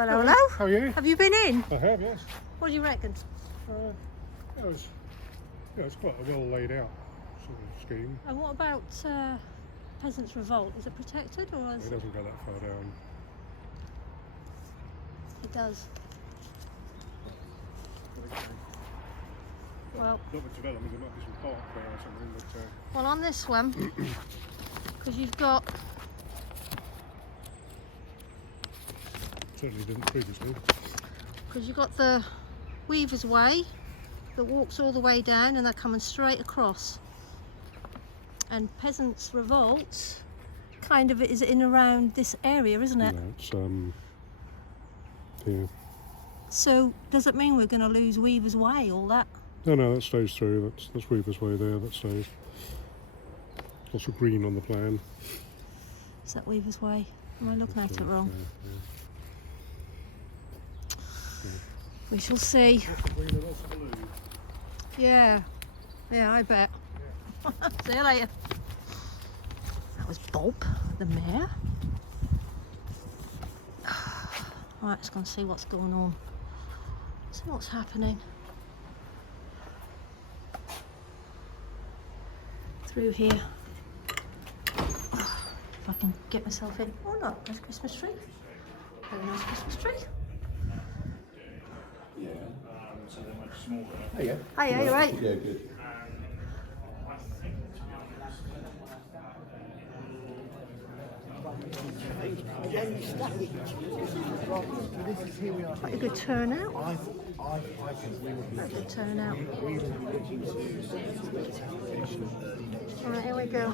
hello, hello. How are you? Have you been in? I have, yes. What do you reckon? It's quite a well laid out sort of scheme. And what about Peasants' Revolt? Is it protected or is It doesn't go that far down. It does. Well, not with development, there might be some park there or something, but well, on this one, because you've got, certainly didn't previously. because you've got the Weaver's Way that walks all the way down, and they're coming straight across. And Peasants' Revolt kind of is in around this area, isn't it? No, it's here. So does it mean we're going to lose Weaver's Way, all that? No, that stays through. That's Weaver's Way there. That stays. Lots of green on the plan. Is that Weaver's Way? Am I looking at it wrong? Yeah. We shall see. Lots of green and lots of blue. Yeah, I bet. See you later. That was Bob, the mayor. Right, let's go and see what's going on. See what's happening. Through here. If I can get myself in. Oh look, there's a Christmas tree. Very nice Christmas tree. Yeah, so they're much smaller. Oh yeah. Hiya, you right? Yeah, good. Quite a good turnout. I think we would be Quite a good turnout. really looking to Alright, here we go.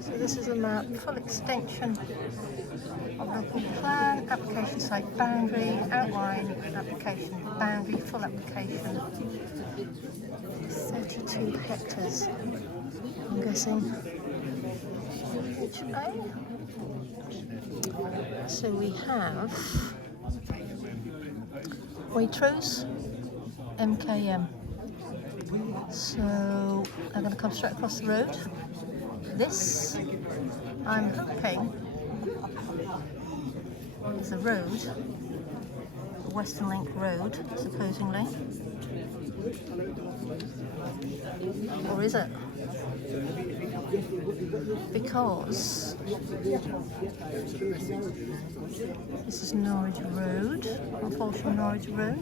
So this is a map, full extension of local plan, application site boundary, outline, application boundary, full application. 32 hectares, I'm guessing. HA. So we have Waitrose, MKM. So I'm going to come straight across the road. This, I'm hoping, is the road, the Western Link Road, supposedly. Or is it? Because this is Norwich Road, off Walsham Norwich Road.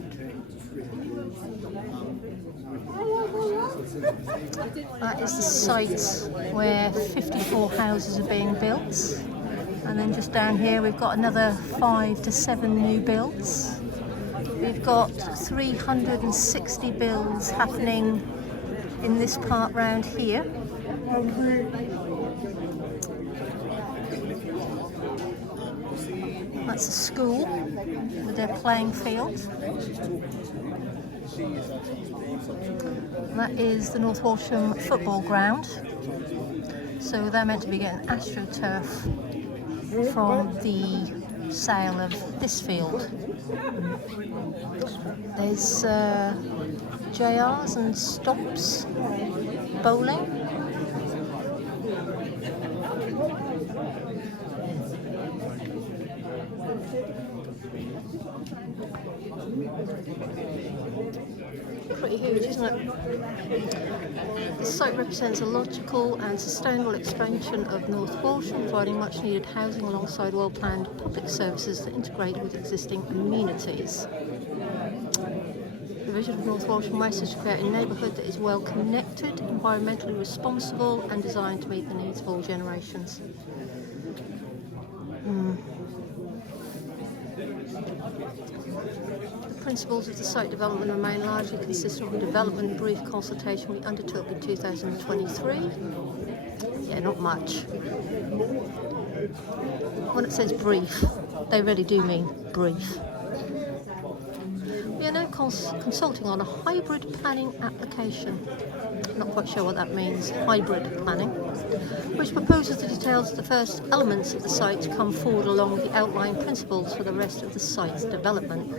That is the site where 54 houses are being built, and then just down here we've got another 5 to 7 new builds. We've got 360 builds happening in this part round here. That's a school with their playing field. That is the North Walsham football ground. So they're meant to be getting Astro turf from the sale of this field. There's JRs and Stomps bowling. Pretty huge, isn't it? This site represents a logical and sustainable expansion of North Walsham, providing much needed housing alongside well-planned public services that integrate with existing amenities. The vision of North Walsham West is to create a neighbourhood that is well connected, environmentally responsible and designed to meet the needs of all generations. The principles of the site development remain largely consistent with the development brief consultation we undertook in 2023. Yeah, not much. When it says brief, they really do mean brief. We are now consulting on a hybrid planning application. Not quite sure what that means, hybrid planning, which proposes the details of the first elements of the site to come forward along with the outline principles for the rest of the site's development.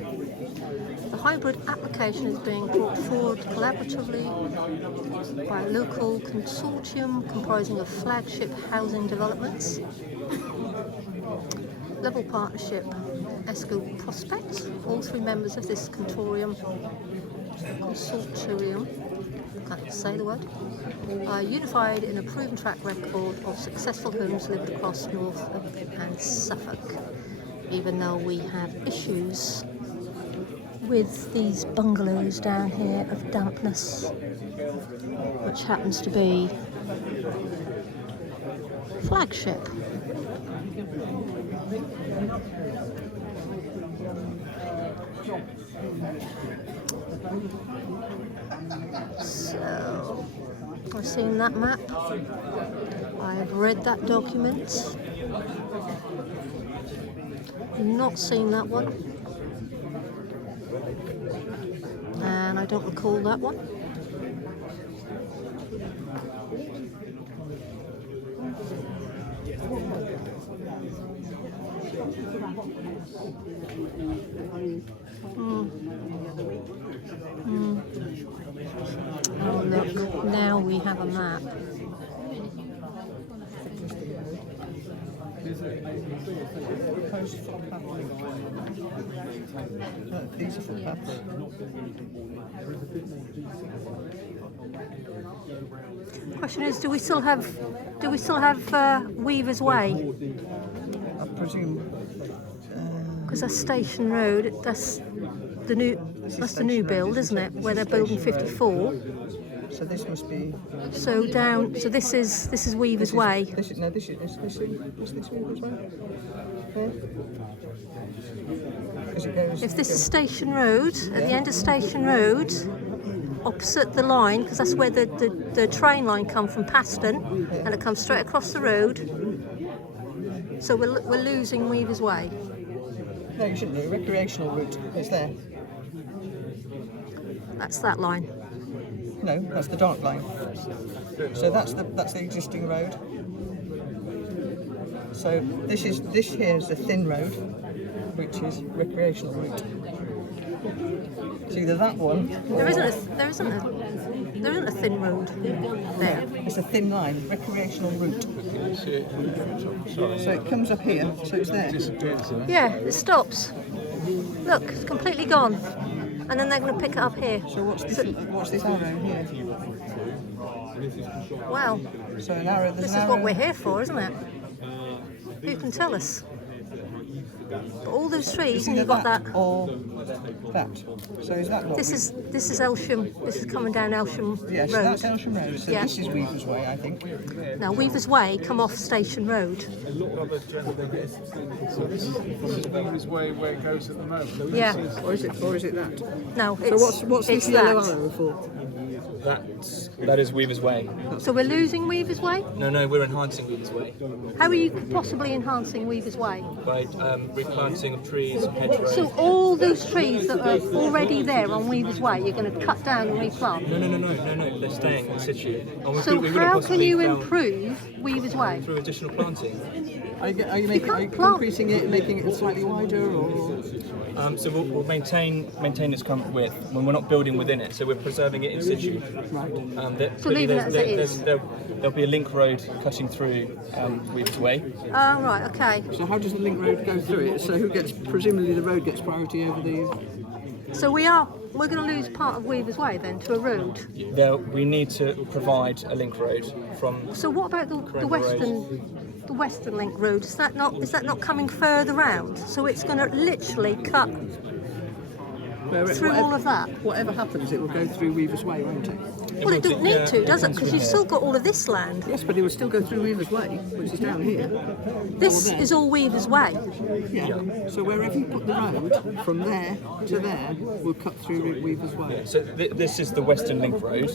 The The hybrid application is being brought forward collaboratively by a local consortium comprising of flagship housing developments, level partnership, ESCO Prospect. All three members of this consortium, can't say the word, are unified in a proven track record of successful homes delivered across Norfolk and Suffolk, even though we have issues with these bungalows down here of dampness, which happens to be flagship. So, I've seen that map, I have read that document, not seen that one, and I don't recall that one. Oh look, now we have a map. These are for paths. Question is, do we still have Weaver's Way? I presume. Because that's Station Road. That's the new build, isn't it? Where they're building 54. So this must be. So down. So this is Weaver's Way. This is Weaver's Way. Yeah. It goes, If this is Station Road, at the end of Station Road, opposite the line, because that's where the train line comes from Paston, and it comes straight across the road. So we're losing Weaver's Way. No, you shouldn't do. Recreational route is there. That's that line. No, that's the dark line. So that's the existing road. So this here is the thin road, which is recreational route. It's either that one. There isn't a thin road there. It's a thin line, recreational route. So it comes up here, so it's there. Yeah, it stops. Look, it's completely gone. And then they're going to pick it up here. So what's this arrow here? Wow, So an arrow. this is what we're here for, isn't it? Who can tell us? But all those trees, and you've got that. Or that. So is that not? This is Elsham. This is coming down Elsham Yes, Road. that's Elsham Road. So Yeah. this is Weaver's Way, I think. Now Weaver's Way come off Station Road. So this is Weaver's Way where it goes at the moment. Yeah. Or is it that? No, So it's what's this it's yellow that. arrow for? That is Weaver's Way. So we're losing Weaver's Way. No, we're enhancing Weaver's Way How are you possibly enhancing Weaver's Way? by replanting of trees and hedgerows. So all those trees that are already there on Weaver's Way, you're going to cut down and replant. No, they're staying in situ. And we So could- we would have how can possibly you found improve Weaver's Way? through additional planting? Are you can't plant. concreting it and making it slightly wider, or? So we'll maintain its current width when we're not building within it. So we're preserving it in situ. So leave it as it is. There'll be a link road cutting through Weaver's Way. Oh, right, okay. So how does the link road go through it? So presumably the road gets priority over the. So we're going to lose part of Weaver's Way then to a road. We need to provide a link road from. So what about the western link road? Is that not coming further round? So it's going to literally cut through all of that. Whatever happens, it will go through Weaver's Way, won't it? Well, it doesn't need to, does it? Because you've still got all of this land. Yes, but it will still go through Weaver's Way, which is down here. This is all Weaver's Way. Yeah. So wherever you put the road, from there to there, will cut through Weaver's Way. So this is the Western Link Road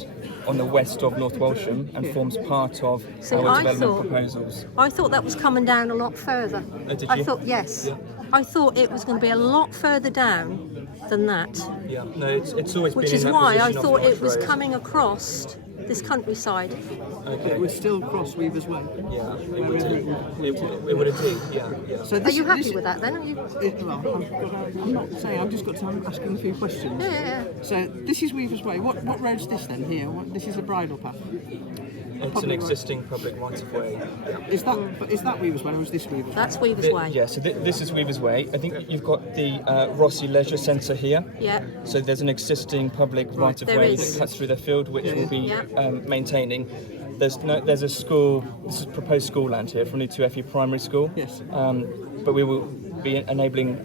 on the west of North Walsham and forms part of See, our I development proposals. I thought that was coming down a lot further. Did I you? thought, yes. I thought it was going to be a lot further down than that. Yeah, no, it's always Which been is in that why I position off thought Marsh it was Road. coming across this countryside. Okay. We're still across Weaver's Way. Yeah. It would take. It would have taken. Yeah. Yeah. So Are this, you happy this, with that then? Are you? I'm not saying. I've just got time asking a few questions. Yeah. So this is Weaver's Way. What road's this then? Here. This is a bridle path. It's an existing public right of way. Is that Weaver's Way or is this Weaver's Way? That's Weaver's Way. Yeah, so this is Weaver's Way. I think you've got the Rossi Leisure Centre here. Yeah. So there's an existing public right of There way is. that cuts through the field, which we'll be Yeah. maintaining. There's a school. This is proposed school land here from the 2FE primary school. Yes. But we will be enabling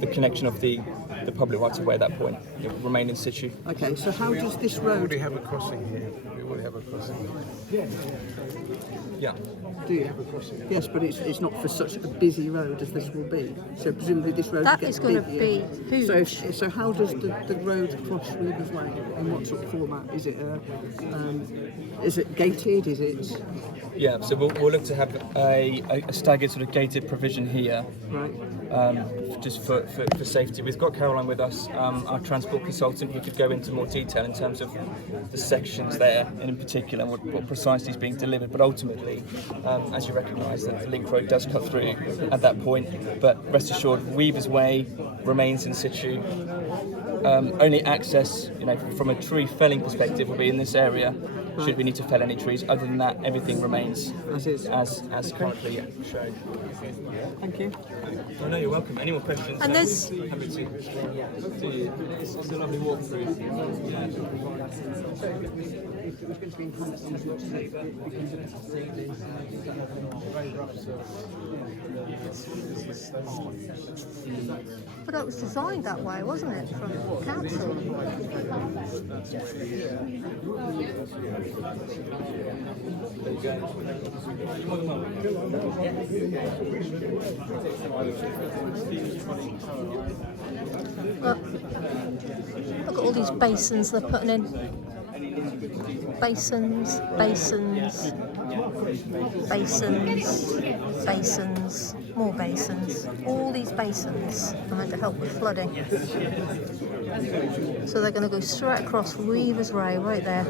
the connection of the public right of way at that point. It will remain in situ. Okay. So how does this We already road? have a crossing here. We already have a crossing. Yeah. Do you? Yes, but it's not for such a busy road as this will be. So presumably this road That gets is going to busier. be huge. So how does the road cross Weaver's Way? In what sort of format? Is it gated? Is it Yeah. So we'll look to have a staggered sort of gated provision here. right? Just for safety. We've got Caroline with us, our transport consultant, who could go into more detail in terms of the sections there, and in particular what precisely is being delivered. But ultimately, as you recognise, the link road does cut through at that point. But rest assured, Weaver's Way remains in situ. Only access, from a tree felling perspective, will be in this area. Should we need to fell any trees? Other than that, everything remains As is. as currently shown. Thank you. Oh, no, you're welcome. Any more questions? And there's- Happy to. It's a lovely walkthrough. But it was designed that way, wasn't it, from council? Look at all these basins they're putting in. Basins, basins, basins, basins, more basins. All these basins are meant to help with flooding. So they're going to go straight across Weaver's Way right there.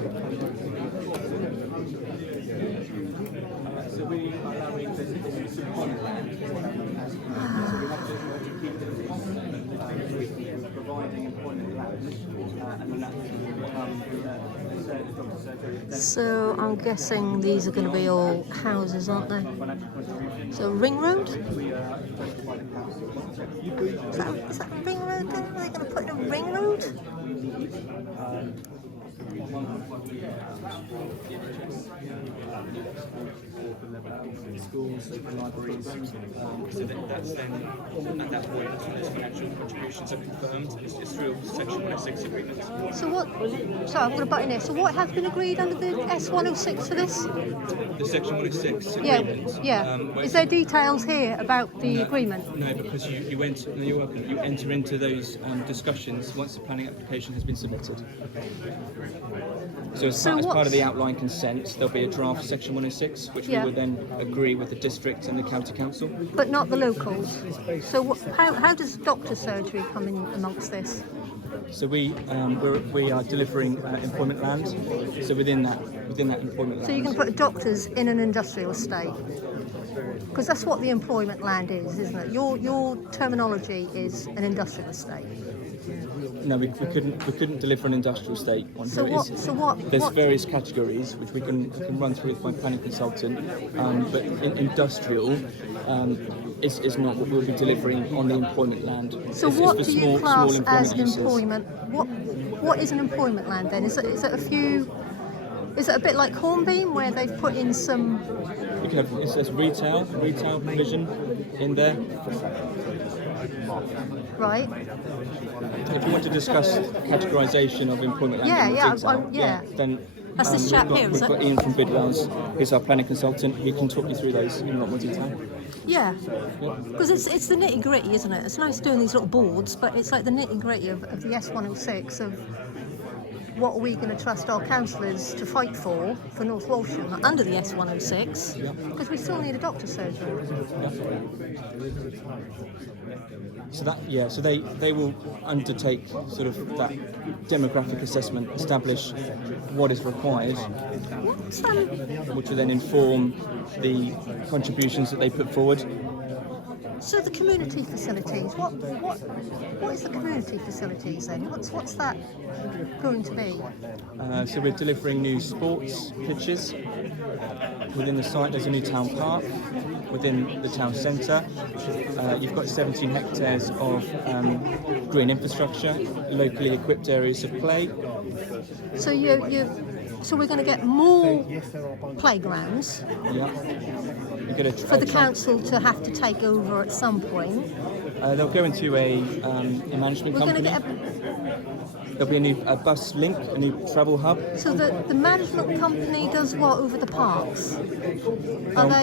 So I'm guessing these are going to be all houses, aren't they? So Ring Road? Is that Ring Road then? Are they going to put in a Ring Road? Schools, libraries, so that's then at that point those financial contributions are confirmed. It's through a Section 106 agreement. So what? Sorry, I'm going to butt in here. So what has been agreed under the S106 for this? The Section 106 Yeah, agreement. yeah. Is there details here about the agreement? No, because you enter into those discussions once the planning application has been submitted. So as part of the outline consent, there'll be a draft Section 106, which we will then agree with the district and the county council. But not the locals. So how does doctor surgery come in amongst this? So we are delivering employment land. So within that employment land. So you can put doctors in an industrial estate? Because that's what the employment land is, isn't it? Your terminology is an industrial estate. No, we couldn't deliver an industrial estate on So here. what? There's various categories which we can run through with my planning consultant, but industrial is not what we'll be delivering on the employment land. So it's what for do you small class as uses. employment? What is an employment land then? Is it a few? Is it a bit like Hornbeam where they've put in some? We can have, it says retail provision in there. Right. If you want to discuss categorisation of employment land in more detail, then That's this chap here, is we've it? got Ian from Bidwell's, who's our planning consultant, who can talk you through those in a lot more detail. Yeah. Because it's the nitty gritty, isn't it? It's nice doing these little boards, but it's like the nitty gritty of the S106 of what are we going to trust our councillors to fight for North Walsham under the S106? Because we still need a doctor's surgery. So they will undertake sort of that demographic assessment, establish what is required, which will then inform the contributions that they put forward. So the community facilities, what is the community facilities then? What's that going to be? So we're delivering new sports pitches within the site. There's a new town park within the town centre. You've got 17 hectares of green infrastructure, locally equipped areas of play. So so we're going to get more playgrounds. Yeah. For the council to have to take over at some point. They'll go into a management company. There'll be a bus link, a new travel hub. So the management company does what over the parks?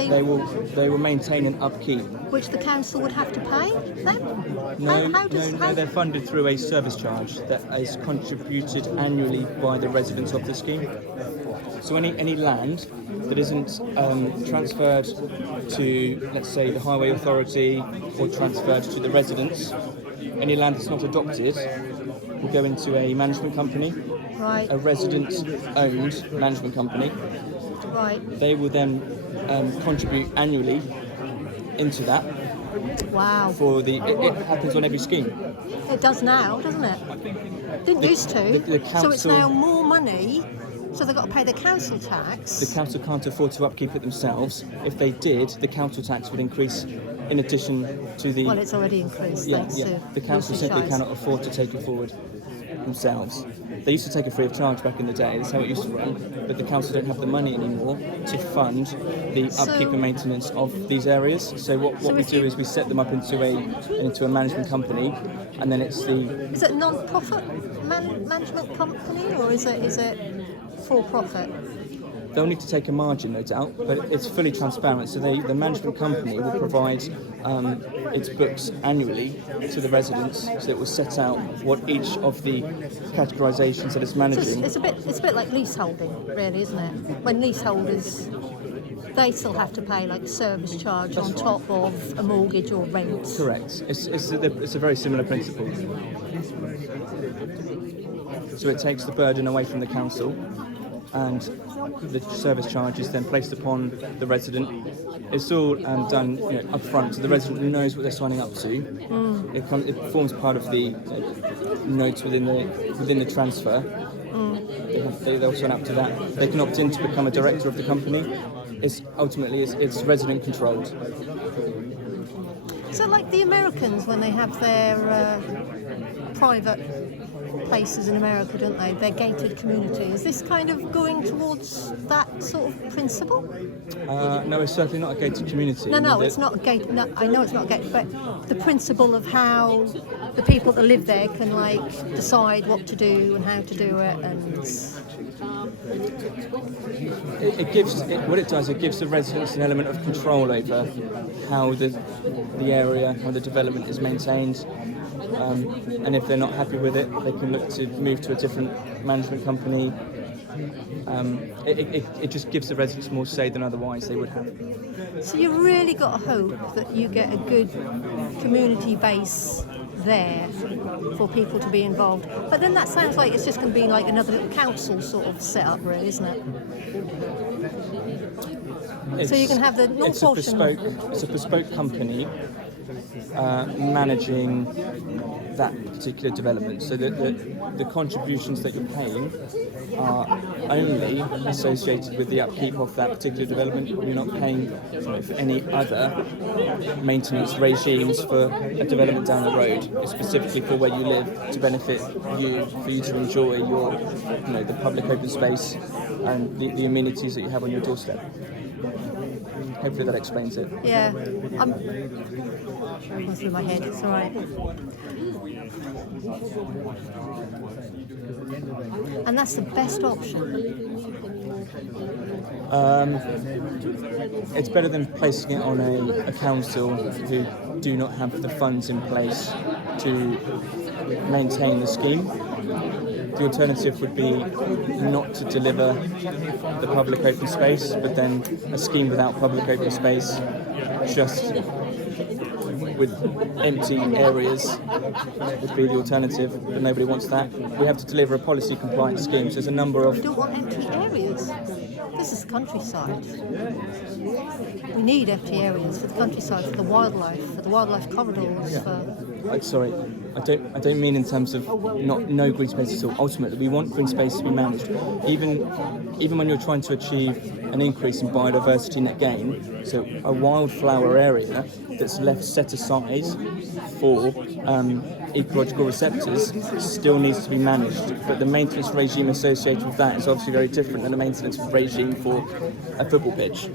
They will maintain and upkeep. Which the council would have to pay then? No, they're funded through a service charge that is contributed annually by the residents of the scheme. So any land that isn't transferred to, let's say, the Highway Authority or transferred to the residents, any land that's not adopted will go into a management company, right? A resident-owned management company. Right. They will then contribute annually into that. Wow. It happens on every scheme. It does now, doesn't it? Didn't used to. The council, so it's now more money. So they've got to pay the council tax. The council can't afford to upkeep it themselves. If they did, the council tax would increase in addition to the... Well, it's already increased, thanks to The council simply Shires. cannot afford to take it forward themselves. They used to take it free of charge back in the day, that's how it used to run, but the council don't have the money anymore to fund the upkeep and maintenance of these areas. So what we do is we set them up into a management company, and then it's the... Is it a non-profit management company, or is it for profit? They'll need to take a margin, no doubt, but it's fully transparent. So the management company will provide its books annually to the residents, so it will set out what each of the categorisations that it's managing. So it's a bit like leaseholding, really, isn't it? When leaseholders, they still have to pay like service charge on top of a mortgage or rent. Correct. It's a very similar principle. So it takes the burden away from the council, and the service charge is then placed upon the resident. It's all done up front, so the resident knows what they're signing up to. It forms part of the notes within the transfer. They'll sign up to that. They can opt in to become a director of the company. It's resident controlled. So like the Americans, when they have their private places in America, don't they? Their gated community. Is this kind of going towards that sort of principle? No, it's certainly not a gated community. No, it's not a gate. No, I know it's not a gate, but the principle of how the people that live there can decide what to do and how to do it, and it gives the residents an element of control over how the area, how the development is maintained. And if they're not happy with it, they can look to move to a different management company. It just gives the residents more say than otherwise they would have. So you really got to hope that you get a good community base there for people to be involved. But then that sounds like it's just going to be like another little council sort of setup, really, isn't it? So you can have the North Walsham. It's a bespoke company managing that particular development, so that the contributions that you're paying are only associated with the upkeep of that particular development. You're not paying for any other maintenance regimes for a development down the road. It's specifically for where you live, to benefit you, for you to enjoy your, the public open space and the amenities that you have on your doorstep. Hopefully that explains it. Yeah, I'm going through my head, it's all right. And that's the best option. It's better than placing it on a council who do not have the funds in place to maintain the scheme. the alternative would be not to deliver the public open space, but then a scheme without public open space, just with empty areas would be the alternative, but nobody wants that. We have to deliver a policy compliant scheme, so there's a number of... We don't want empty areas. This is countryside. We need empty areas for the countryside, for the wildlife corridors. Sorry, I don't mean in terms of no green space at all. Ultimately, we want green space to be managed. Even when you're trying to achieve an increase in biodiversity net gain, so a wildflower area that's left set aside for ecological receptors still needs to be managed. But the maintenance regime associated with that is obviously very different than the maintenance regime for a football pitch.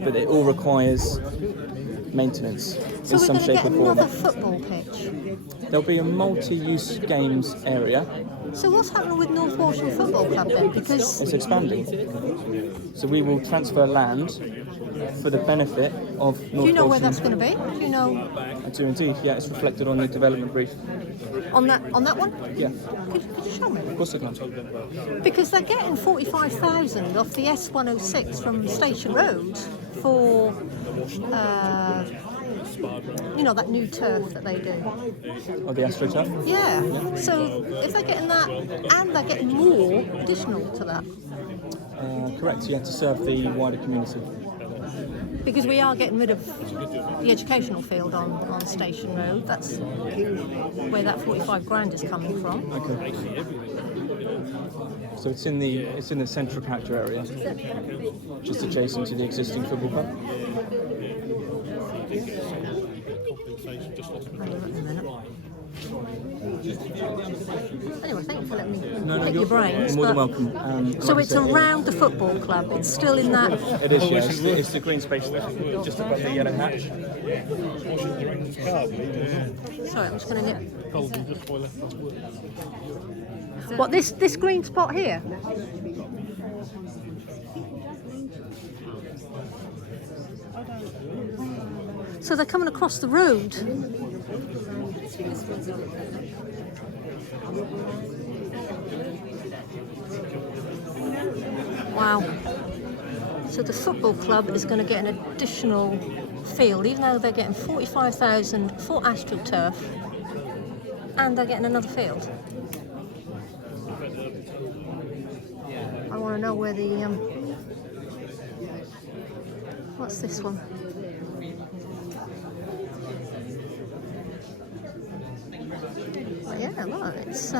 But it all requires maintenance So in we're some going to shape get or form. another football pitch. There'll be a multi-use games area. So what's happening with North Walsham Football Club then? Because It's expanding. So we will transfer land for the benefit of North do you know where Walsham. that's going to be? Do you know I do indeed. Yeah, it's reflected on the development brief. on that one? Yeah, Could you show me? of course I can. Because they're getting 45,000 off the S106 from Station Road for, that new turf that they do. Oh, the Astro turf? Yeah. So if they're getting that, and they're getting more additional to that, Correct. Yeah, to serve the wider community. because we are getting rid of the educational field on Station Road. That's where that 45 grand is coming from. Okay. So it's in the central character area, just adjacent to the existing football club. Anyway, thank you for letting me pick you're your brains. more than but- welcome. So Like I it's said, around the football club. It's still in that. It is, yeah. It's the green space there, just above the yellow hatch. Sorry, I'm just going to nip. What, this green spot here? So they're coming across the road. Wow. So the football club is going to get an additional field, even though they're getting 45,000 for Astro turf, and they're getting another field. I want to know where the what's this one? Oh, yeah, look, it's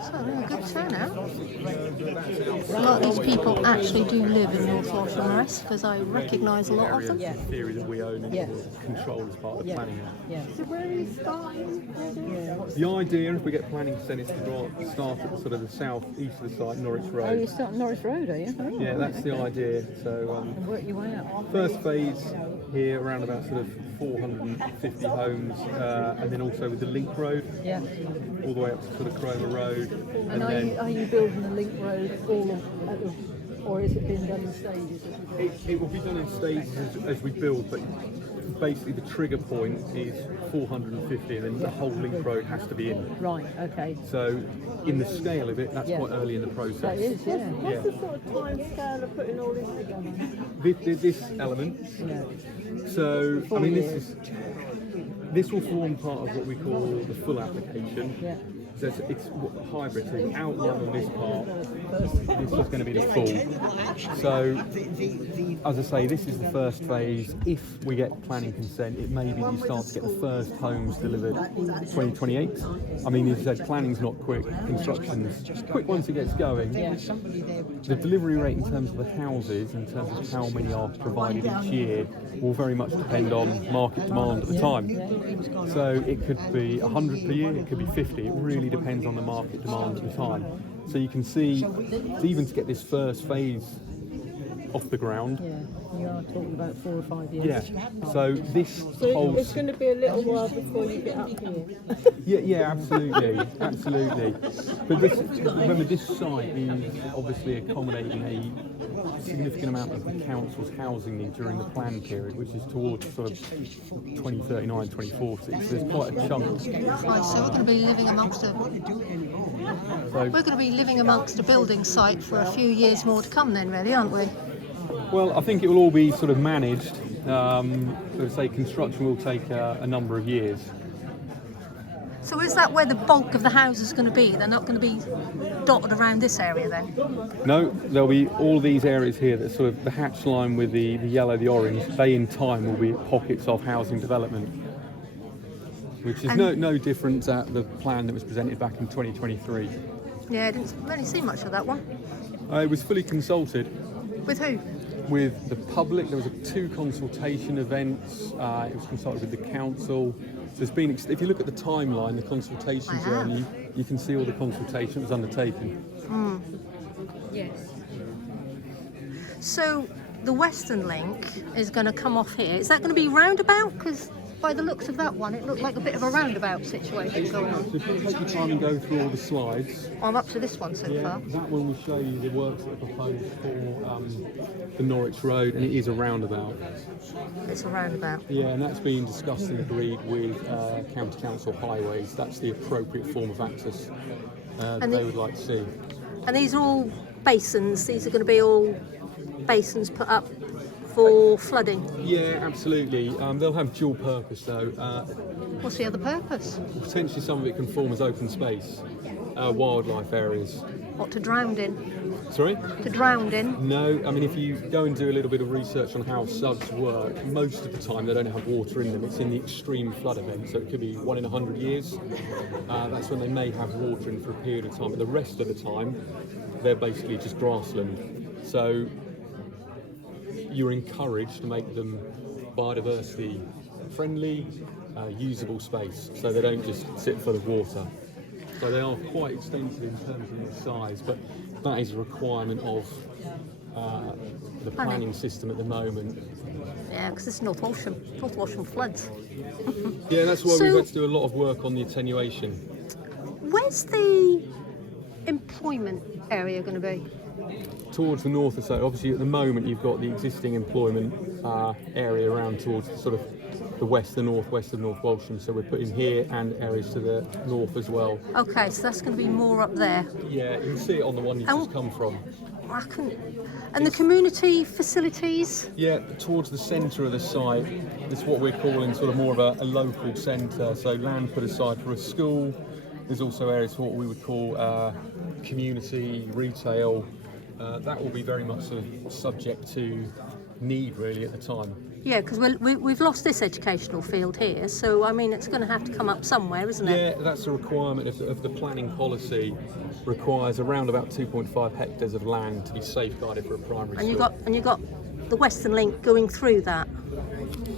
certainly a good turnout. A lot of these people actually do live in North Walsham West, because I recognise a lot of them. The theory that we own and control as part of the planning. So where are you starting? The idea, if we get planning consent, is to start at sort of the south east of the site, Norwich Road. Oh, you're starting Norwich Road, are you? Oh, Yeah, that's the idea. So and work your way up. first phase here, around about sort of 450 homes, and then also with the link road, Yeah. all the way up to sort of Cromer Road, And are you building the link road or is it being done in stages? it will be done in stages as we build, but basically the trigger point is 450, and then the whole link road has to be in. Right, okay. So in the scale of it, that's Yeah. quite early in the process. That is, yeah. Yeah. Sort of time scale of putting all this together? This element. Yeah. So I 4 mean, years. this will form part of what we call the full application. Yeah. So it's hybrid. So the outline on this part, this is going to be the full. So as I say, this is the first phase. If we get planning consent, it may be you start to get the first homes delivered 2028. I mean, as I said, planning's not quick, construction's quick once it gets going. The delivery rate in terms of the houses, in terms of how many are provided each year, will very much depend on market demand at the time. So it could be 100 per year, it could be 50. It really depends on the market demand at the time. So you can see, even to get this first phase off the ground. Yeah, you are talking about 4 or 5 years. Yeah. So this So whole it's going to be a little while before you get up here. yeah, absolutely, absolutely. But this, remember, this site is obviously accommodating a significant amount of the council's housing need during the plan period, which is towards sort of 2039, 2040. So there's quite a chunk. Right, so we're going to be living amongst a building site for a few years more to come then, really, aren't we? Well, I think it will all be sort of managed. So say construction will take a number of years. So is that where the bulk of the houses are going to be? They're not going to be dotted around this area then? No, there'll be all these areas here that sort of the hatch line with the yellow, the orange, they in time will be pockets of housing development, which is no different at the plan that was presented back in 2023. Yeah, I didn't really see much of that one. It was fully consulted With who? with the public. There was 2 consultation events. It was consulted with the council. So there's been, if you look at the timeline, the consultation journey, you can see all the consultation that was undertaken. Yes. So the Western Link is going to come off here. Is that going to be roundabout? Because by the looks of that one, it looked like a bit of a roundabout situation going on. So if you take your time and go through all the slides. I'm up to this one so far. That one will show you the works that are proposed for the Norwich Road, and it is a roundabout. It's a roundabout. Yeah, and that's been discussed and agreed with County Council Highways. That's the appropriate form of access that they would like to see. And these are all basins. These are going to be all basins put up for flooding. Yeah, absolutely. They'll have dual purpose though. What's the other purpose? Potentially some of it can form as open space, wildlife areas. What, to drown in? Sorry? To drown in? No, I mean if you go and do a little bit of research on how subs work, most of the time they don't have water in them. It's in the extreme flood event, so it could be 1 in 100 years. That's when they may have water in for a period of time, but the rest of the time they're basically just grassland. So you're encouraged to make them biodiversity friendly, usable space, so they don't just sit full of water. So they are quite extensive in terms of their size, but that is a requirement of the planning system at the moment. Yeah, because it's North Walsham. North Walsham floods. Yeah, that's why So- we've had to do a lot of work on the attenuation. Where's the employment area going to be? Towards the north or so, obviously at the moment you've got the existing employment area around towards sort of the west, the northwest of North Walsham, so we're putting here and areas to the north as well. Okay, so that's going to be more up there. Yeah, you can see it on the one you've just come from. And the community facilities? Yeah, towards the centre of the site, it's what we're calling sort of more of a local centre, so land put aside for a school. There's also areas for what we would call community, retail. That will be very much sort of subject to need really at the time. Yeah, because we've lost this educational field here, so I mean it's going to have to come up somewhere, isn't it? Yeah, that's a requirement of the planning policy. Requires around about 2.5 hectares of land to be safeguarded for a primary school. And you've got the Western Link going through that.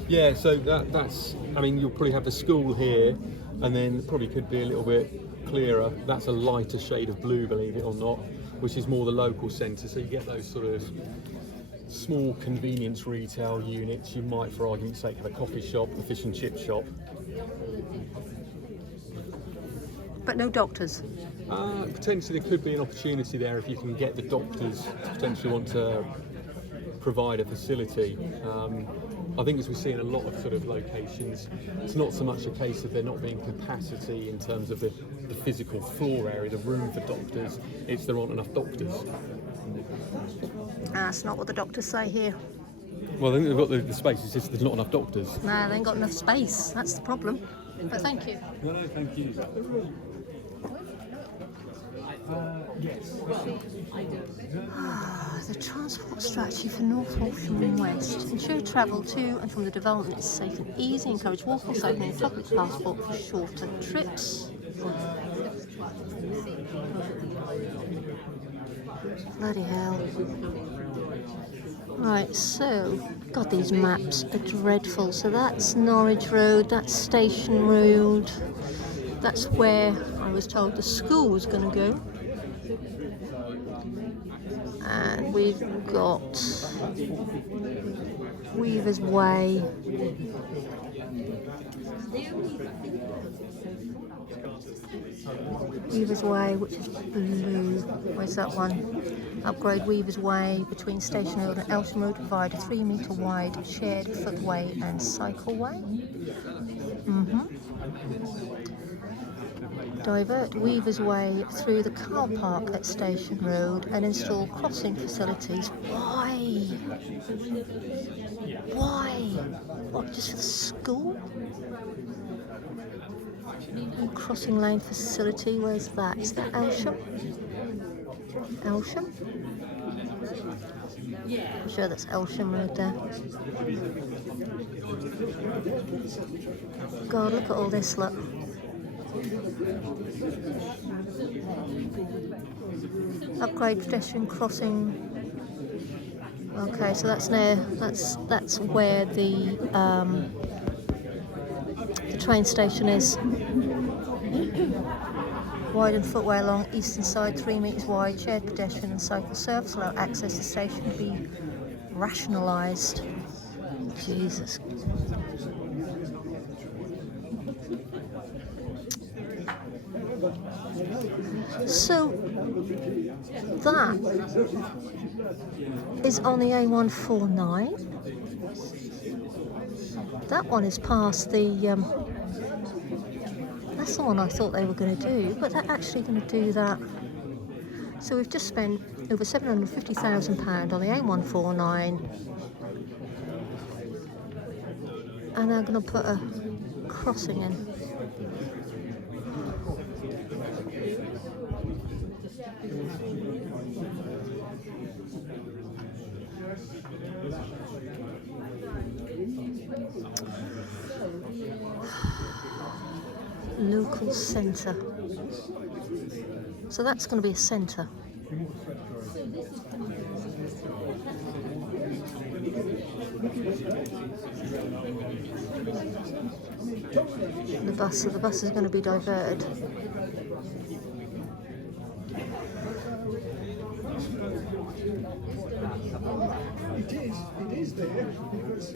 Yeah, so that's. I mean, you'll probably have the school here, and then probably could be a little bit clearer. That's a lighter shade of blue, believe it or not, which is more the local centre. So you get those sort of small convenience retail units. You might, for argument's sake, have a coffee shop, a fish and chip shop. But no doctors. Potentially there could be an opportunity there if you can get the doctors to potentially want to provide a facility. I think as we see in a lot of sort of locations, it's not so much a case of there not being capacity in terms of the physical floor area, the room for doctors, it's there aren't enough doctors. That's not what the doctors say here. Well, I think they've got the space, it's just there's not enough doctors. No, they ain't got enough space. That's the problem. But thank you. No, thank you. The transport strategy for North Walsham and West. Ensure travel to and from the development is safe and easy. Encourage walking, cycling and public transport for shorter trips. Bloody hell. Right, so, God, these maps are dreadful. So that's Norwich Road, that's Station Road. That's where I was told the school was going to go. And we've got Weaver's Way. Weaver's Way, which is blue. Where's that one? Upgrade Weaver's Way between Station Road and Elsham Road to provide a 3 metre wide shared footway and cycleway. Divert Weaver's Way through the car park at Station Road and install crossing facilities. Why? Why? What, just for the school? And crossing lane facility, where's that? Is that Elsham? Elsham? I'm sure that's Elsham Road there. God, look at all this, look. Upgrade pedestrian crossing. Okay, so that's near. That's where the train station is. Widened footway along eastern side, 3 metres wide. Shared pedestrian and cycle service. Allow access to the station to be rationalised. Jesus. So that is on the A149. That one is past the. That's the one I thought they were going to do, but they're actually going to do that. So we've just spent over £750,000 on the A149, and they're going to put a crossing in. Local centre. So that's going to be a centre. The bus is going to be diverted. It is there because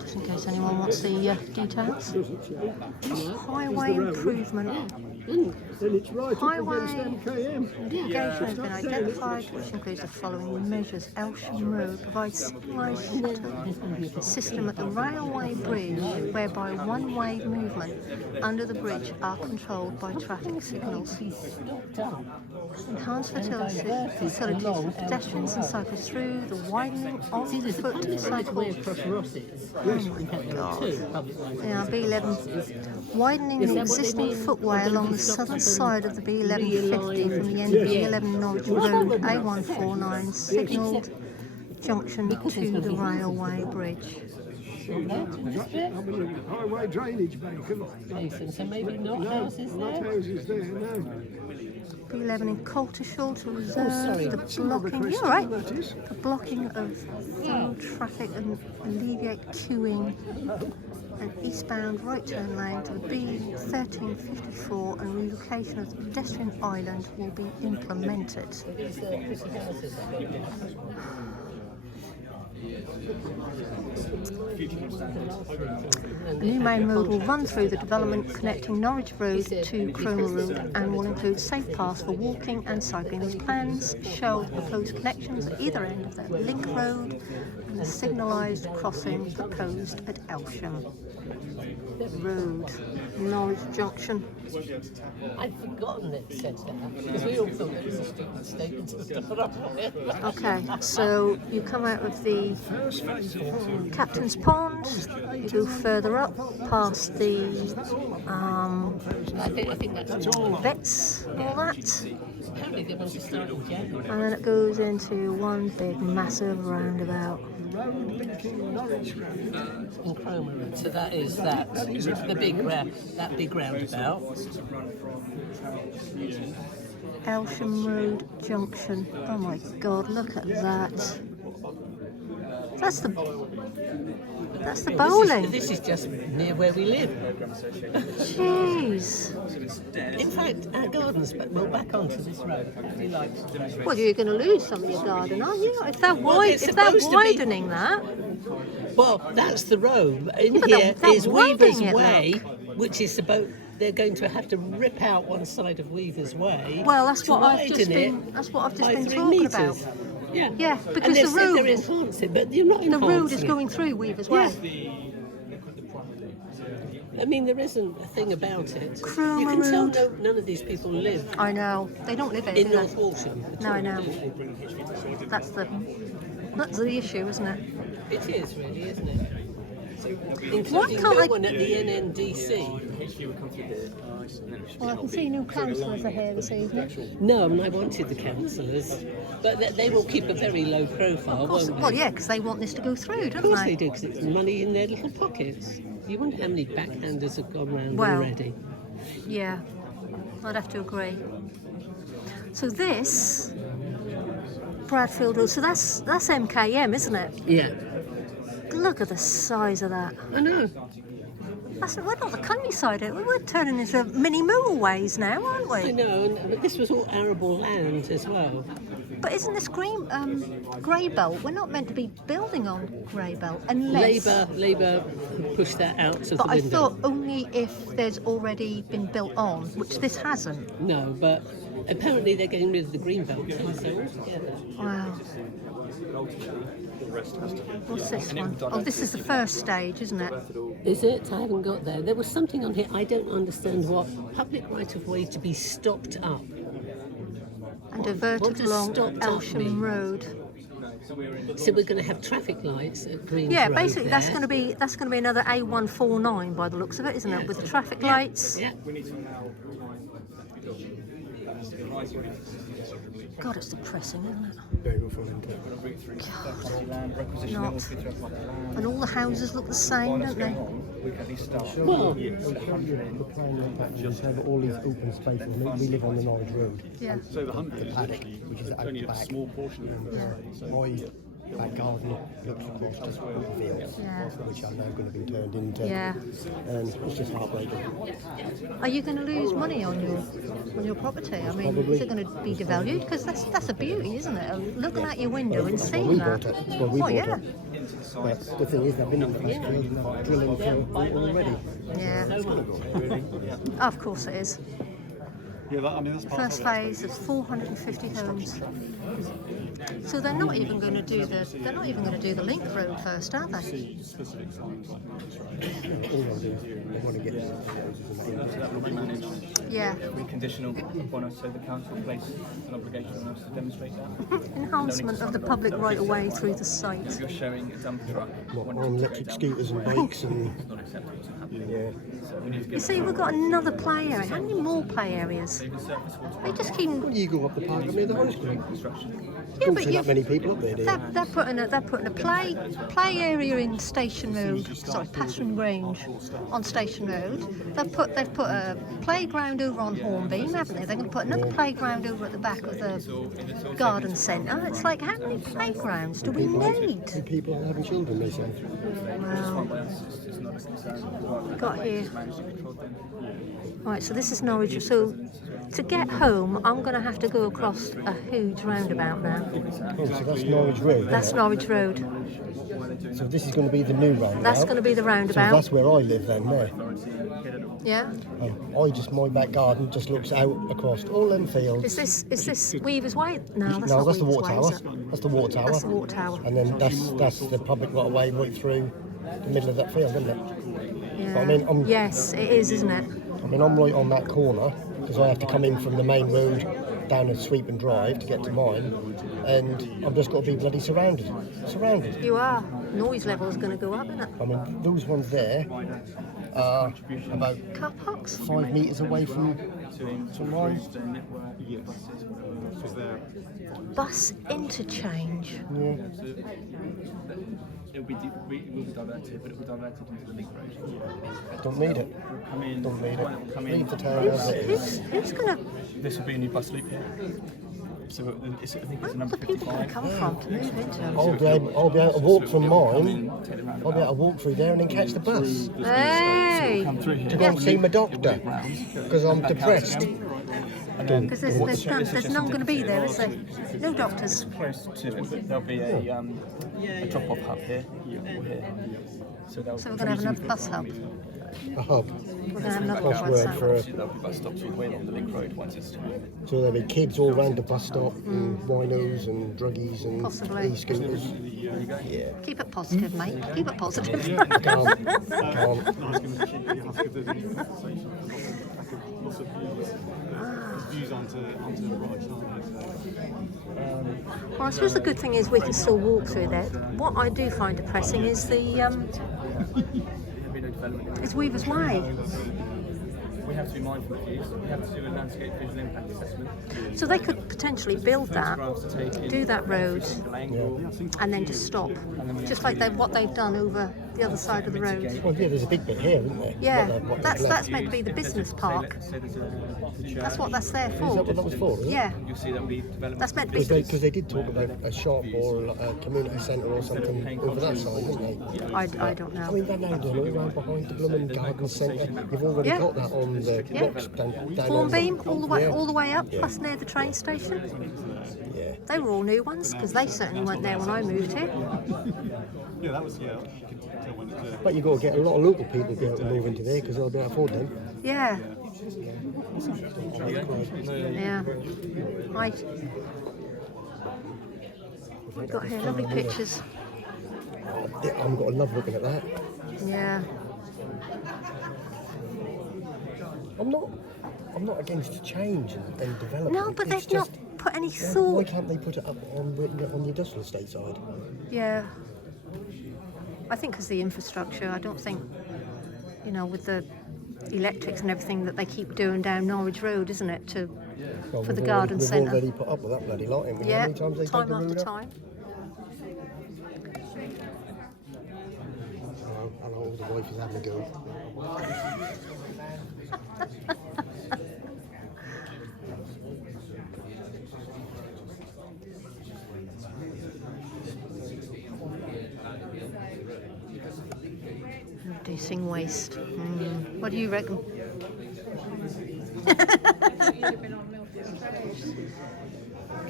Just in case anyone wants the details. Highway improvement. then it's right Highway up against MKM. engagement has been identified, which includes the following measures. Elsham Road provides signalised system at the railway bridge whereby one-way movement under the bridge are controlled by traffic signals. Enhanced facilities for pedestrians and cyclists through the widening of the foot cycle. Oh my God. Yeah, B11. Widening the existing footway along the southern side of the B1150 from the end of B11 Norwich Road A149 signalled junction to the railway bridge. Highway drainage bank. So maybe not houses Not there? houses there, no. B11 in Coltishall to reserve the blocking. You're right. The blocking of through traffic and alleviate queuing. An eastbound right turn lane to the B1354 and relocation of the pedestrian island will be implemented. The new main road will run through the development connecting Norwich Road to Cromer Road and will include safe paths for walking and cycling. These plans show the proposed connections at either end of the link road and the signalised crossing proposed at Elsham Road, Norwich Junction. I'd forgotten it said that because we all thought it was a stupid statement to start with. Okay, so you come out of the Captain's Pond, you go further up past the I think that's all. vets, all that, Apparently they want to start in January. and then it goes into one big massive roundabout. road linking Norwich Road. In Cromer Road. So that is that. The big that big roundabout. Walsham Road Junction. Oh my God, look at that. That's the bowling. This is just near where we live. Jeez. In fact, our garden's back onto this road. He likes to. Well, you're going to lose some of your garden, aren't you? If they're it's if they're supposed to be- widening that. Well, that's the road. In but here they're is Weaver's widening it, Way, which is about. They're going to have to rip out one side of Weaver's Way. Well, that's to what I've just widen been. it That's what I've just by been 3 talking metres. about. Yeah. Yeah, because and the they've said road they're is- enhancing, but you're not The enhancing. road is going through Weaver's Way. I mean, there isn't a thing about it. Cromer You can tell Road. none of these people live I know. They don't live here, in do North they? Walsham. at No, all, I know. do they? That's the issue, isn't it? It is really, isn't it? Why Including can't no I- one at the NNDC. Well, I can see new councillors are here this evening. No, and I wanted the councillors, but they will keep a very low profile, won't they? Well, yeah, because they want this to go through, Of don't course they? they do, because it's money in their little pockets. You wonder how many backhanders have gone round Well, already. Yeah, I'd have to agree. So this Bradfield Road. So that's MKM, isn't it? Yeah, Look at the size of that. I know. We're not the countryside. We're turning into mini motorways now, aren't I we? know, but this was all arable land as well. But isn't this grey belt? We're not meant to be building on grey belt unless. Labour pushed that out of But the I window. thought only if there's already been built on, which this hasn't. No, but apparently they're getting rid of the green belt too, so altogether. Wow. What's this one? Oh, this is the first stage, isn't it? Is it? I haven't got there. There was something on here, I don't understand what. Public right-of-way to be stopped up. And What diverted does along stopped up Walsham mean? Road. So we're going to have traffic lights at Green Yeah, Road basically that's there. going to be another A149 by the looks of it, isn't it? With the traffic lights. Yeah. God, it's depressing, isn't it? Very good for them. Not. And all the houses look the same, don't they? Well, The plan is to have all these open spaces. We live on the Norwich Road, Yeah. the paddock, which is out the back. Yeah. My back garden looks across to the fields, Yeah. which are now going to be turned into. Yeah. And it's just heartbreaking. Are you going to lose money on your property? I mean, is it going to be devalued? Because that's a beauty, isn't it? Looking out your window and Well, seeing we that. bought it. That's why we Oh, bought yeah. it. But the thing is, they've been in the first field and they're drilling through it already. Yeah. Of course it is. First phase of 450 homes. So they're not even going to do the link road first, are they? All they do is they want to get Yeah. Conditional upon us, so the council place an obligation on us to demonstrate that. Enhancement of the public right of way through the site. If you're showing a dump truck, on electric scooters and bikes and it's not acceptable to happen. So we need to You get see, we've got another play area. How many more play areas? They just keep. you go up the park and near the high street. Yeah, Don't but see you. that many people up there, do you? They're putting a play area in Station Road. Sorry, Paston Grange on Station Road. They've put a playground over on Hornbeam, haven't they? They're going to put another playground over at the back of the garden centre. It's like, how many playgrounds do we need? And people are having children, they say. Wow. Got here. Right, so this is Norwich. So to get home, I'm going to have to go across a huge roundabout now. Oh, so that's Norwich Road. That's isn't it? Norwich Road. So this is going to be the new roundabout. That's going to be the So roundabout. that's where I live then, there. Yeah. My back garden just looks out across all them fields. Is this Weaver's Way? No, that's No, not that's the Weaver's water Way, tower. is it? That's the water tower. That's the water tower. And then that's the public right away right through the middle of that field, isn't it? Yeah. But I mean, yes, it is, isn't it? I mean, I'm right on that corner because I have to come in from the main road down a sweep and drive to get to mine, and I've just got to be bloody surrounded. Surrounded. You are. Noise level is going to go up, isn't it? I mean, those ones there are about Car parks? 5 metres away from to improve their network. Yes. Because they're Bus interchange. Yeah. It will be diverted, but it will be diverted into the link road. Don't need it. Come in. Don't need Come it. in. Leave the town as it is. Who's gonna? This will be a new bus loop here. So I think it's Where number are the people gonna 55. come from to move into? I'll be able to walk from Come mine. in, take the I'll be able to roundabout. walk through there and then catch the bus Hey! Come through here. to go and see my doctor because I'm depressed. Because there's none going to be there, is there? No doctors. Close to it, but there'll be a drop-off hub here or here. So So we're going to have another bus hub. A hub. We're going to have another That's bus word hub. for Obviously, there'll be bus stops all the way along the link road once it's So there'll be kids all round the bus stop, and winos and druggies and Possibly. e-scooters. Yeah. Keep it positive, mate. Keep it positive. Can't. nice going to keep the husk of the conversation. Lots of views onto the right side. Well, I suppose the good thing is we can still walk through there. What I do find depressing is is Weaver's Way. We have to be mindful of use. We have to do a landscape visual impact assessment. So they could potentially build that, Photographs to take in, do that road, angle. and then just stop. Just like what they've done over the other side of the road. Well, yeah, there's a big bit here, isn't there? Yeah, What that's left. meant to be the business park. So there's a That's what that's there Is that for. what that was for? Is it? Yeah, You'll see there'll be development. that's meant to be. Because they did talk about a shop or a community centre or something over that side, didn't they? I don't I know. mean, they're now doing all around behind the Blooming Garden Centre. You've already Yeah. got that on the Yeah. rocks down Hornbeam all the way Yeah. up, plus near the train station. Yeah. They were all new ones because they certainly weren't there when I moved here. Yeah, that was, you can tell when it's But you've got to get a lot of local people to be able to move into there because they'll be able to afford them. Yeah. Yeah. We've got here lovely pictures. Yeah, I've got to love looking at that. Yeah. I'm not against change and development. No, but It's they've not just, put any why thought. can't they put it up on the industrial estate side? Yeah. I think because the infrastructure, I don't think, with the electrics and everything that they keep doing down Norwich Road, isn't it, Well, for the we've garden already, centre? We've already put up with that bloody lot, haven't we? How Yeah, many times they time dug the after road up? time. And all the wife is having a go. Reducing waste. What do you reckon?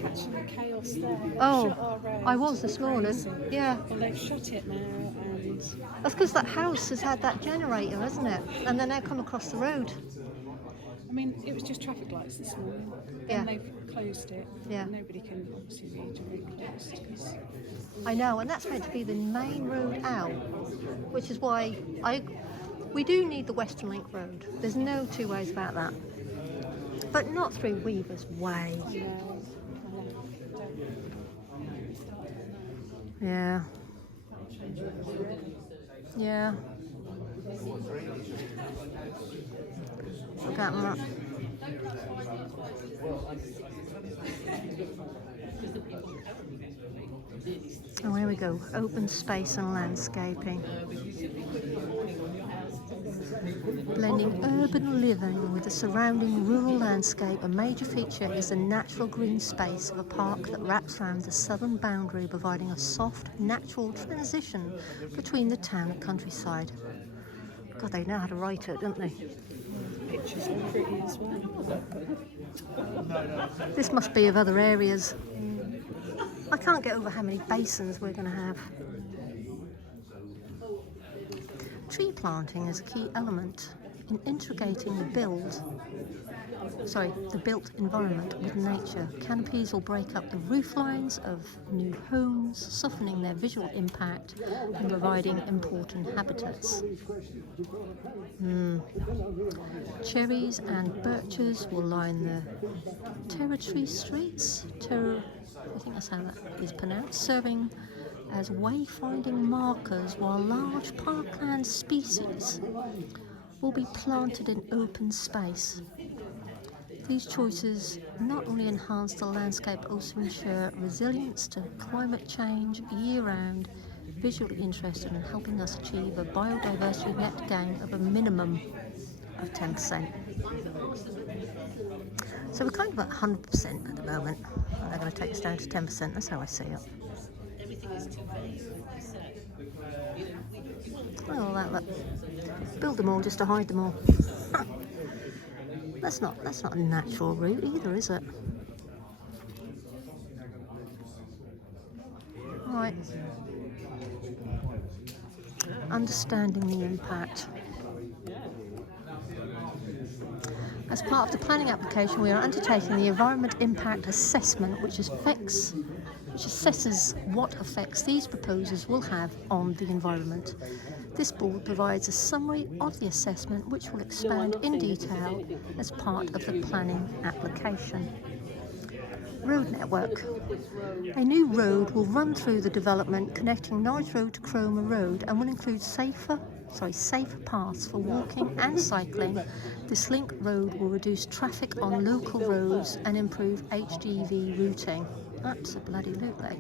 Catching the chaos there. Oh, Shut our road. I was this morning. Yeah. Well, they've shut it now, and That's because that house has had that generator, hasn't it? And then they come across the road. I mean, it was just traffic lights this morning. Yeah. Then they've closed it. Yeah. Nobody can obviously read or read closed. I know, and that's meant to be the main road out, which is why we do need the Western Link Road. There's no two ways about that. But not through Weaver's Way. Yeah. Yeah. Look at that. Oh, here we go. Open space and landscaping. Blending urban living with the surrounding rural landscape, a major feature is the natural green space of a park that wraps around the southern boundary, providing a soft, natural transition between the town and countryside. God, they know how to write it, don't they? Pictures are pretty as well. This must be of other areas. I can't get over how many basins we're going to have. Tree planting is a key element in integrating the built environment with nature. Canopies will break up the roof lines of new homes, softening their visual impact and providing important habitats. Cherries and birches will line the territory streets. I think that's how that is pronounced, serving as wayfinding markers, while large parkland species will be planted in open space. These choices not only enhance the landscape, but also ensure resilience to climate change year-round, visually interested in helping us achieve a biodiversity net gain of a minimum of 10%. So we're kind of at 100% at the moment, and they're going to take us down to 10%. That's how I see it. Oh, that look. Build them all just to hide them all. That's not a natural route either, is it? Right. Understanding the impact. As part of the planning application, we are undertaking the Environment Impact Assessment, which assesses what effects these proposals will have on the environment. This board provides a summary of the assessment, which will expand in detail as part of the planning application. Road network. A new road will run through the development connecting Norwich Road to Cromer Road and will include safer paths for walking and cycling. This link road will reduce traffic on local roads and improve HGV routing. That's a bloody lootly.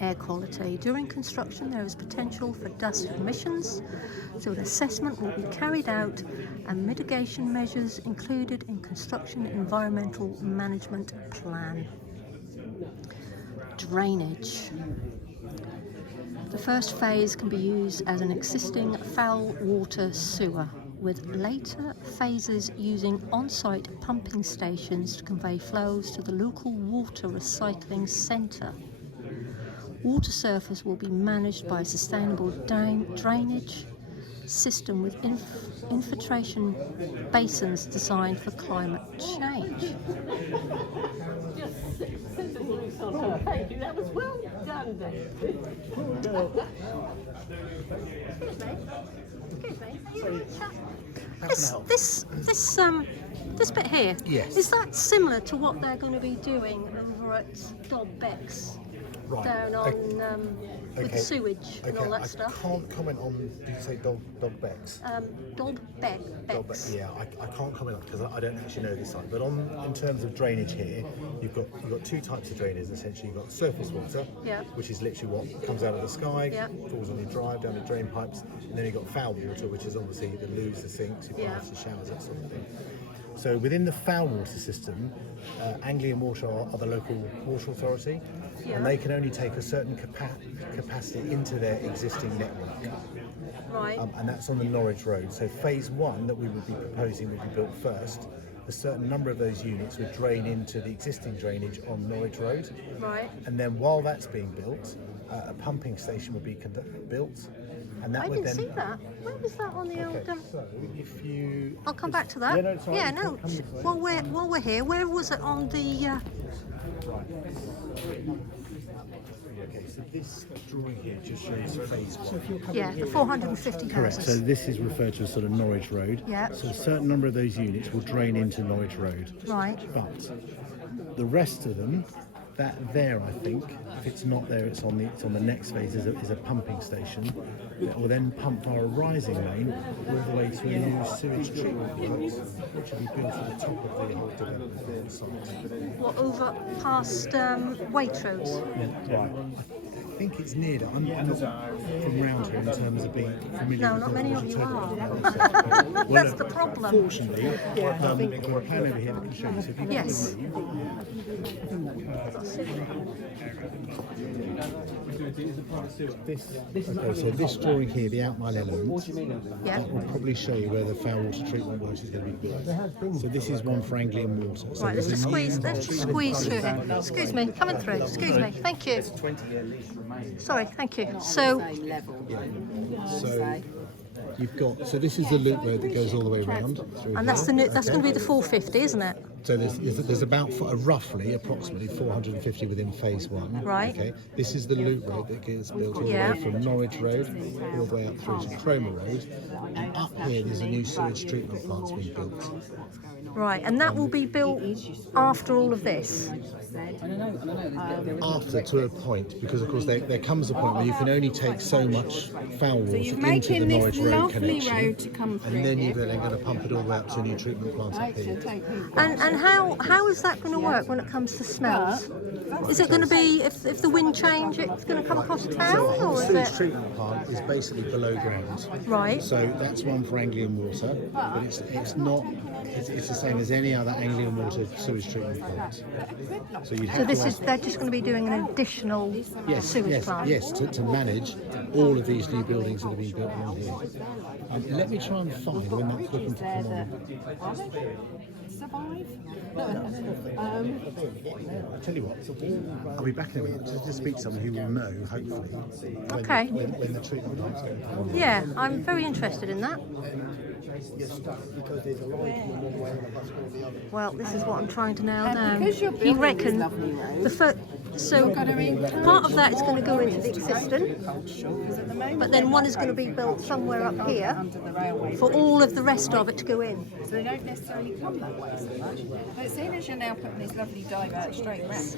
Air quality. During construction there is potential for dust emissions, so an assessment will be carried out and mitigation measures included in construction environmental management plan. Drainage. The first phase can be used as an existing foul water sewer, with later phases using on-site pumping stations to convey flows to the local water recycling centre. Water surface will be managed by a sustainable drainage system with infiltration basins designed for climate change. That was well done then. This bit here, Yes. is that similar to what they're going to be doing over at Dobbeck's? Right. Down on with the sewage and all that I stuff. can't comment on. Did you say dog Becks? Dobbeck's. Yeah, I can't comment on because I don't actually know this site. But in terms of drainage here, you've got two types of drainage. Essentially, you've got surface water, which is literally what comes out of the sky, falls on your drive down the drain pipes, and then you've got foul water, which is obviously the loos, the sinks, your baths, the showers, that sort of thing. So within the foul water system, Anglian Water are the local water authority, and they can only take a certain capacity into their existing network. Right. And that's on the Norwich Road. So phase one that we would be proposing would be built first. A certain number of those units would drain into the existing drainage on Norwich Road. Right. And then while that's being built, a pumping station would be built. And that I would didn't then... see that. Where was that on the old? So if you... I'll come back to that. Yeah, no, it's all right. Yeah, no. While we're here, where was it on the? Okay, so this drawing here just shows phase one. Yeah, the 450 Correct. houses. So this is referred to as sort of Norwich Road. Yeah. So a certain number of those units will drain into Norwich Road. Right. But the rest of them, that there, I think, if it's not there, it's on the next phase. Is a pumping station that will then pump our rising main all the way to a new sewage treatment works, which will be built at the top of the whole development site. What, over past Waitrose? Right. I think it's near that. I'm not from round here in terms of being familiar No, with not many of you are. Well, That's the problem. Fortunately, I've got a plan over here that can show you. So if you Yes. So this drawing here, the outline element, that will probably show you where the foul water treatment works is going to be built. So this is one for Anglian Water. So Right, let's just squeeze through here. Excuse me, coming through. Excuse me, thank you. Sorry, thank you. So you've got, so this is the loop road that goes all the way around. and that's going to be the 450, isn't it? So there's about approximately 450 within phase one. Right. Okay. This is the loop road that gets built all the way from Norwich Road all the way up through to Cromer Road, and up here there's a new sewage treatment plant's been built. Right, and that will be built after all of this. After, to a point, because of course there comes a point where you can only take so much foul water into the Norwich Road connection, and then you're then going to pump it all the way up to a new treatment plant up here. And how is that going to work when it comes to smells? Is it going to be, if the wind change, it's going to come across town, So or the is sewage it? treatment plant is basically below ground. Right. So that's one for Anglian water, but it's not. It's the same as any other Anglian water sewage treatment plant. So you'd have They're just going to be doing an additional sewage plant. Yes, to manage all of these new buildings that have been built along here. Let me try and find when that's looking to come on. I'll tell you what, I'll be back in a minute just to speak to someone who will know, hopefully, when the treatment plant's going to come on. Yeah, I'm very interested in that. Well, this is what I'm trying to nail down. You reckon the first... So part of that is going to go into the existing, but then one is going to be built somewhere up here for all of the rest of it to go in. So they don't necessarily come that way so much. But seeing as you're now putting this lovely divert straight round,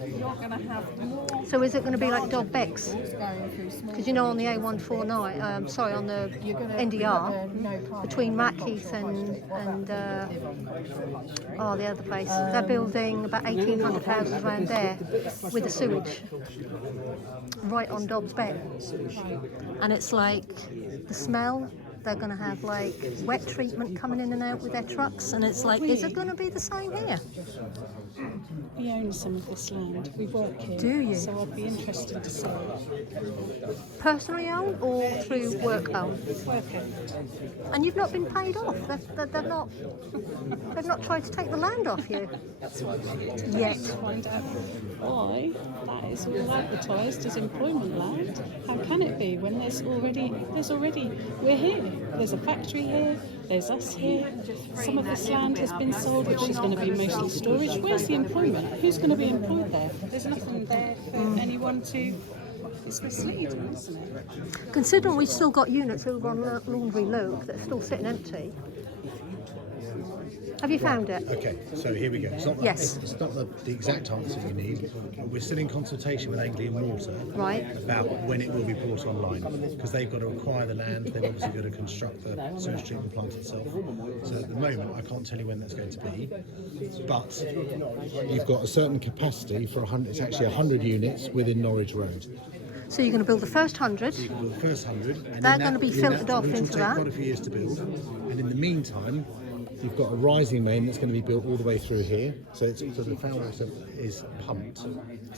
you're going to have more... So is it going to be like Dog Becks? going through small... Because you know on the A149, on the NDR, between Mackheath and the other place, they're building about 1,800 houses around there with the sewage right on Dobbs Beck, and it's like the smell. They're going to have like wet treatment coming in and out with their trucks, and it's like, is it going to be the same here? We own some of this land. We work here. Do you? So I'd be interested to see. Personally owned or through work owned? Working. And you've not been paid off. They've not tried to take the land off you That's what we need to yet. find out why that is all advertised as employment land. How can it be when we're here. There's a factory here. There's us here. Some of this land has been sold, which is going to be mostly storage. Where's the employment? Who's going to be employed there? There's nothing there for anyone to... It's misleading, isn't it? Considering we've still got units over on Laundry Loke that are still sitting empty. Have you found it? Okay, so here we go. It's not, Yes. It's not the exact answer you need. We're still in consultation with Anglian Water about when it will be brought online, because they've got to acquire the land. They've obviously got to construct the sewage treatment plant itself. So at the moment, I can't tell you when that's going to be. But you've got a certain capacity for 100. It's actually 100 units within Norwich Road. So you're going to build the first 100. So you can build the first 100. And They're going to be filtered off which will into take that. quite a few years to build. And in the meantime, you've got a rising main that's going to be built all the way through here. So the foul water is pumped. So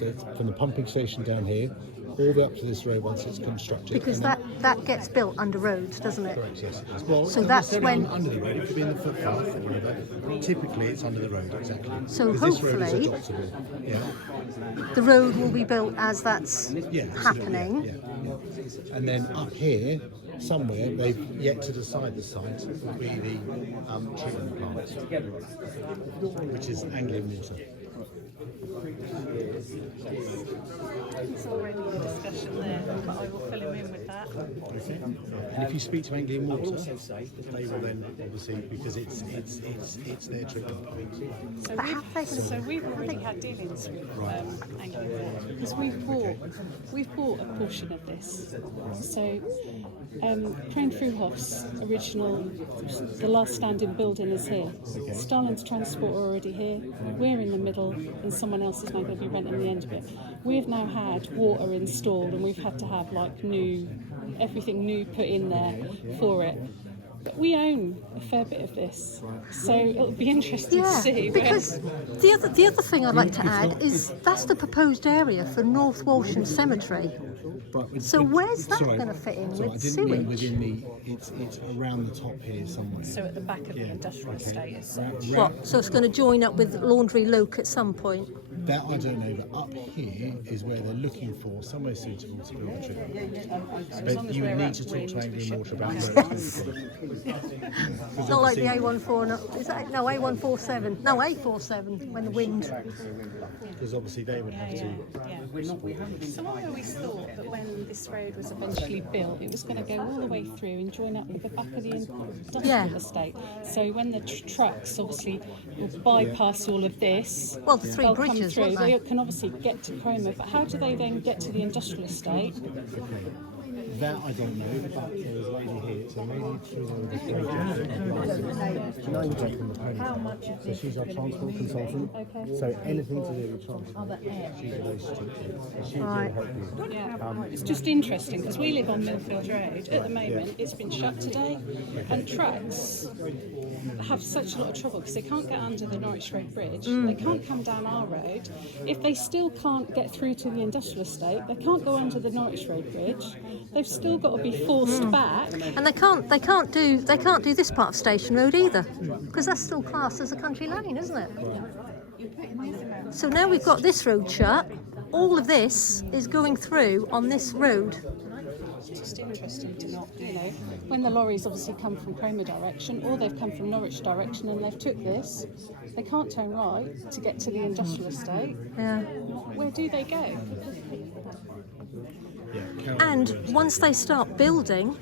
it's from the pumping station down here all the way up to this road once it's constructed. Because that gets built under roads, doesn't it? Correct, yes. Well, So that's when... under the road. It could be in the footpath or whatever. But typically, it's under the road, exactly. So Because this road is hopefully- adoptable. Yeah. The road will be built as that's Yeah, happening. yeah. And then up here, somewhere, they've yet to decide the site, will be the treatment plant, which is Anglian Water. It's already a discussion there, but I will fill him in with that. Okay. And if you speak to Anglian Water, they will then obviously, because it's their treatment plant. So we've already had dealings with Anglian Water, because we've bought a portion of this. So Crane Fruhof's original, the last standing building is here. Stalin's Transport are already here. We're in the middle, and someone else is now going to be renting the end of it. We've now had water installed, and we've had to have like everything new put in there for it. But we own a fair bit of this, so it'll be interesting to see. Because the other thing I'd like to add is that's the proposed area for North Walsham Cemetery. So where's that going to fit in with I didn't mean sewage? within it's around the top here somewhere. So at the back of the industrial estate is What? So it's going to join up with Laundry Loke at some point? That I don't know, but up here is where they're looking for somewhere suitable to build a trip. But you would need to talk to Angry Water about where it's going to be. Not like the A14, no, is that, no, A147, no, A47, when the wind. Because obviously they would have to. So I always thought that when this road was eventually built, it was going to go all the way through and join up with the back of the industrial estate. So when the trucks obviously will bypass all of this, Well, the three they'll bridges, come through. won't they? They can obviously get to Cromer, but how do they then get to the industrial estate? That I don't know, but there was a lady here, so maybe through the project. So she's our transport consultant. So anything to do with transport, she's a race to. She's going to help you. It's just interesting because we live on Millfield Road. At the moment, it's been shut today, and trucks have such a lot of trouble because they can't get under the Norwich Road Bridge. They can't come down our road. If they still can't get through to the industrial estate, they can't go under the Norwich Road Bridge. They've still got to be forced back. And they can't do this part of Station Road either, because that's still classed as a country lane, isn't it? So now we've got this road shut. All of this is going through on this road. It's just interesting to not, when the lorries obviously come from Cromer direction, or they've come from Norwich direction and they've took this, they can't turn right to get to the industrial estate. Yeah. Where do they go? And once they start building,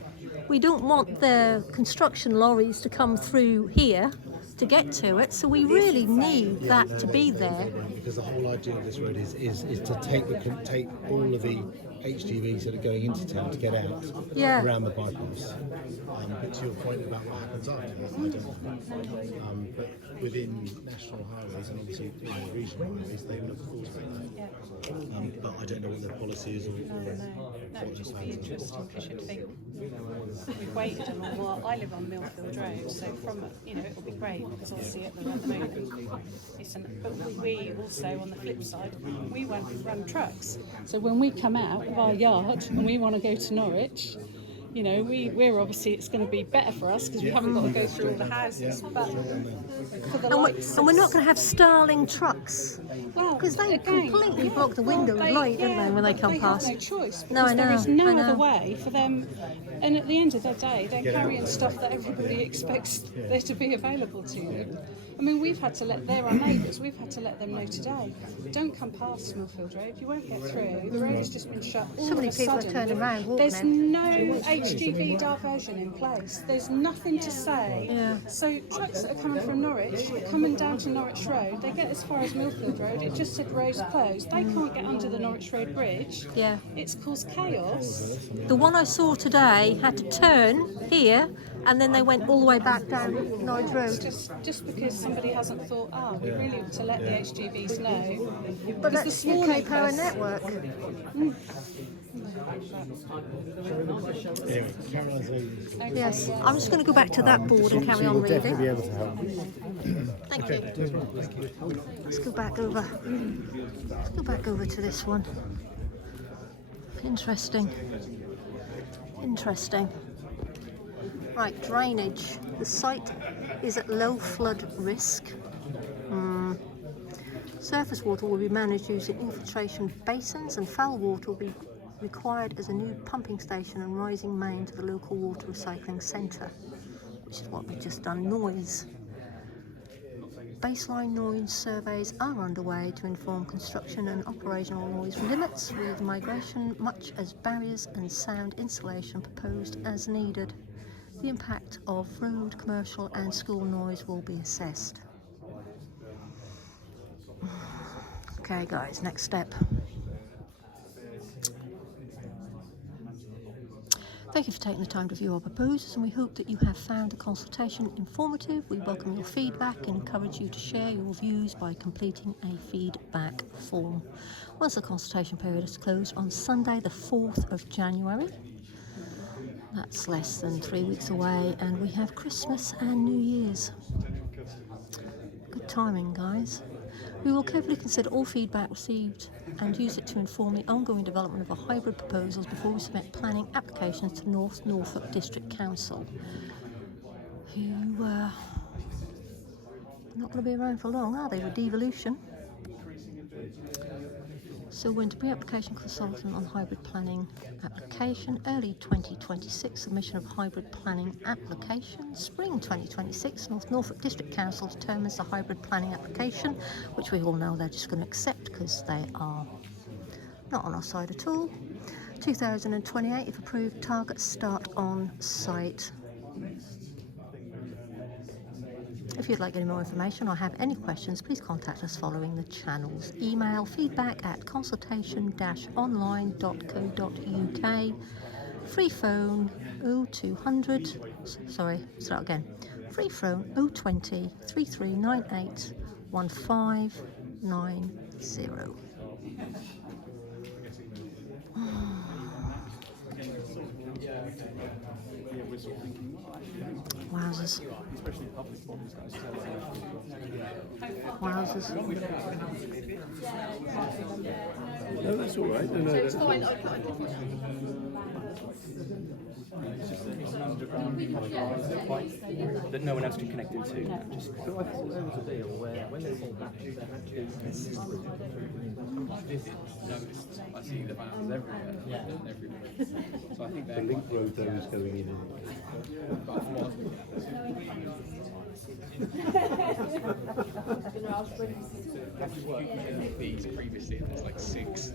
we don't want the construction lorries to come through here to get to it, so we really need that to be there. Because the whole idea of this road is to take all of the HGVs that are going into town to get out around the bypass. But to your point about what happens after that, I don't know. But within national highways and obviously regional highways, they will of course make that. But I don't know what their policy is or That would just be interesting because you'd think we've waited a long while. I live on Millfield Road, so from it'll be great because obviously at the moment but we also on the flip side we won't run trucks. So when we come out of our yard and we want to go to Norwich, we're obviously it's going to be better for us because we haven't got to go through all the houses. But for the And we're not going to have Starling trucks, because they completely block the window of light, don't they, when they come past? Have no choice. No, I know. There is no I know. other way for them. And at the end of the day, they're carrying stuff that everybody expects there to be available to them. I mean, they're our neighbours, we've had to let them know today, don't come past Millfield Road, you won't get through, the road has just been shut all So many of a people are sudden. turning around, walking There's in. no HGV diversion in place, there's nothing to say. Yeah. So trucks that are coming from Norwich, coming down to Norwich Road, they get as far as Millfield Road, it just said road's closed, they can't get under the Norwich Road Bridge. Yeah. It's caused chaos. The one I saw today had to turn here, and then they went all the way back down Norwich Road. Just because somebody hasn't thought, we really need to let the HGVs know. But Because that's the small UK Power neighbours- Network. Anyway, Caroline's lady. Yes, I'm just going to go back to that board and carry She on will definitely be reading. able to help. Thank you. Let's go back over. Let's go back over to this one. Interesting. Right, drainage. The site is at low flood risk. Surface water will be managed using infiltration basins, and foul water will be required as a new pumping station and rising main to the local water recycling centre, which is what we've just done. Noise. Baseline noise surveys are underway to inform construction and operational noise limits, with migration much as barriers and sound insulation proposed as needed. The impact of road, commercial and school noise will be assessed. Okay guys, next step. Thank you for taking the time to view our proposals, and we hope that you have found the consultation informative. We welcome your feedback and encourage you to share your views by completing a feedback form. Once the consultation period is closed on Sunday the 4th of January, that's less than 3 weeks away, and we have Christmas and New Year's. Good timing, guys. We will carefully consider all feedback received and use it to inform the ongoing development of our hybrid proposals before we submit planning applications to North Norfolk District Council, who are not going to be around for long, are they, with devolution? So we're into pre-application consultant on hybrid planning application, early 2026 submission of hybrid planning application, spring 2026 Norfolk District Council determines the hybrid planning application, which we all know they're just going to accept because they are not on our side at all. 2028 if approved, target start on site. If you'd like any more information or have any questions, please contact us following the channels. Email feedback@consultation-online.co.uk. Free phone 0200, sorry, start again. Free phone 020 3398 1590. Wowzers. Wowzers. No, that's all right. No, that's fine. That no one else can connect into. Just So I thought there was a deal where when they came back, they had to. I see the vans everywhere. So I think The link road though is going in. These previously, there's like 6.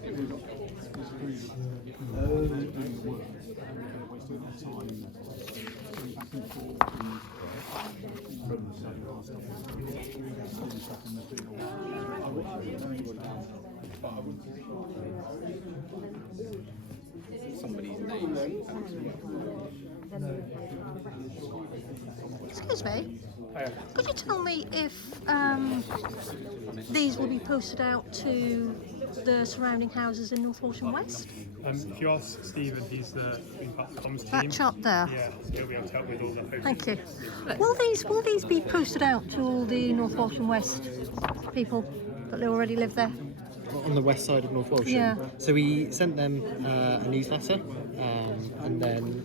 Somebody's name. Excuse me, could you tell me if these will be posted out to the surrounding houses in North Walsham West? If you ask Stephen, he's the comms team. That chap there? Yeah, he'll be able to help with all the posting. Thank you. Will these be posted out to all the North Walsham West people that already live there? On the west side of North Walsham. Yeah. So we sent them a newsletter, and then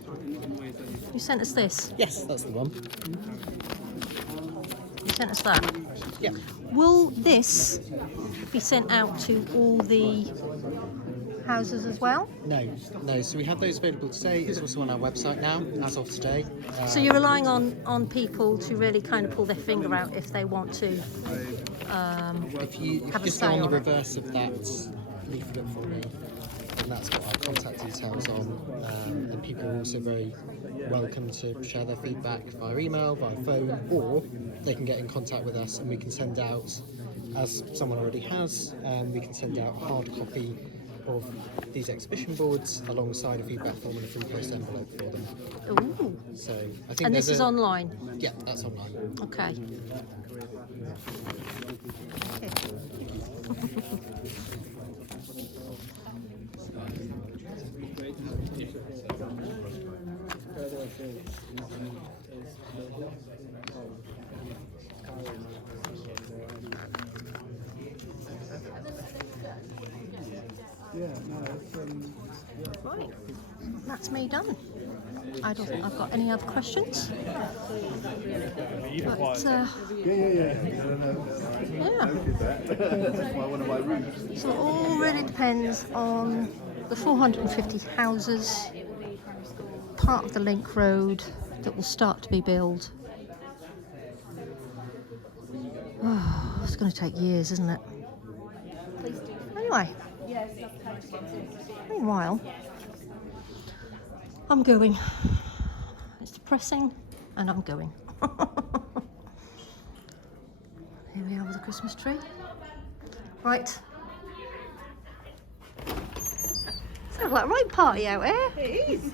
You sent us this? yes, that's the one. You sent us that? Yeah. Will this be sent out to all the houses as well? No. So we have those available today. It's also on our website now, as of today. So you're relying on people to really kind of pull their finger out if they want to If you have a just go say on the on it. reverse of that leaflet for me, and that's got our contact details on. And people are also very welcome to share their feedback via email, via phone, or they can get in contact with us and we can send out, as someone already has, we can send out a hard copy of these exhibition boards alongside a feedback form and a free post envelope for them. Ooh. So I think And this is online? Yeah, that's online. Okay. Right, that's me done. I don't think I've got any other questions. But, yeah. So it all really depends on the 450 houses, part of the link road that will start to be built. Oh, it's going to take years, isn't it? Anyway, meanwhile, I'm going. It's depressing, and I'm going. Here we are with the Christmas tree. Right. Sounds like a right party out here. It is.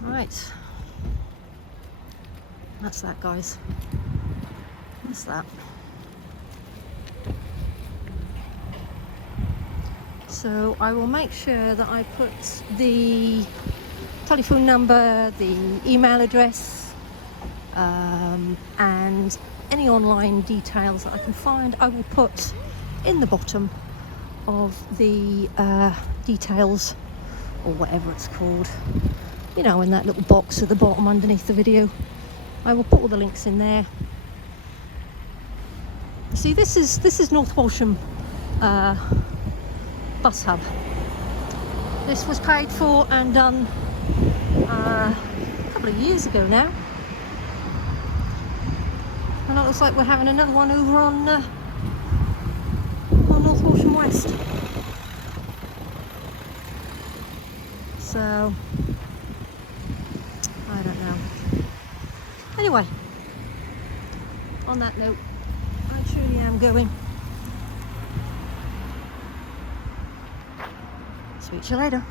Right. That's that, guys. That's that. So I will make sure that I put the telephone number, the email address, and any online details that I can find, I will put in the bottom of the details, or whatever it's called. You know, in that little box at the bottom underneath the video. I will put all the links in there. See, this is North Walsham bus hub. This was paid for and done a couple of years ago now, and it looks like we're having another one over on North Walsham West. So I don't know. Anyway, on that note, I truly am going. Speak to you later.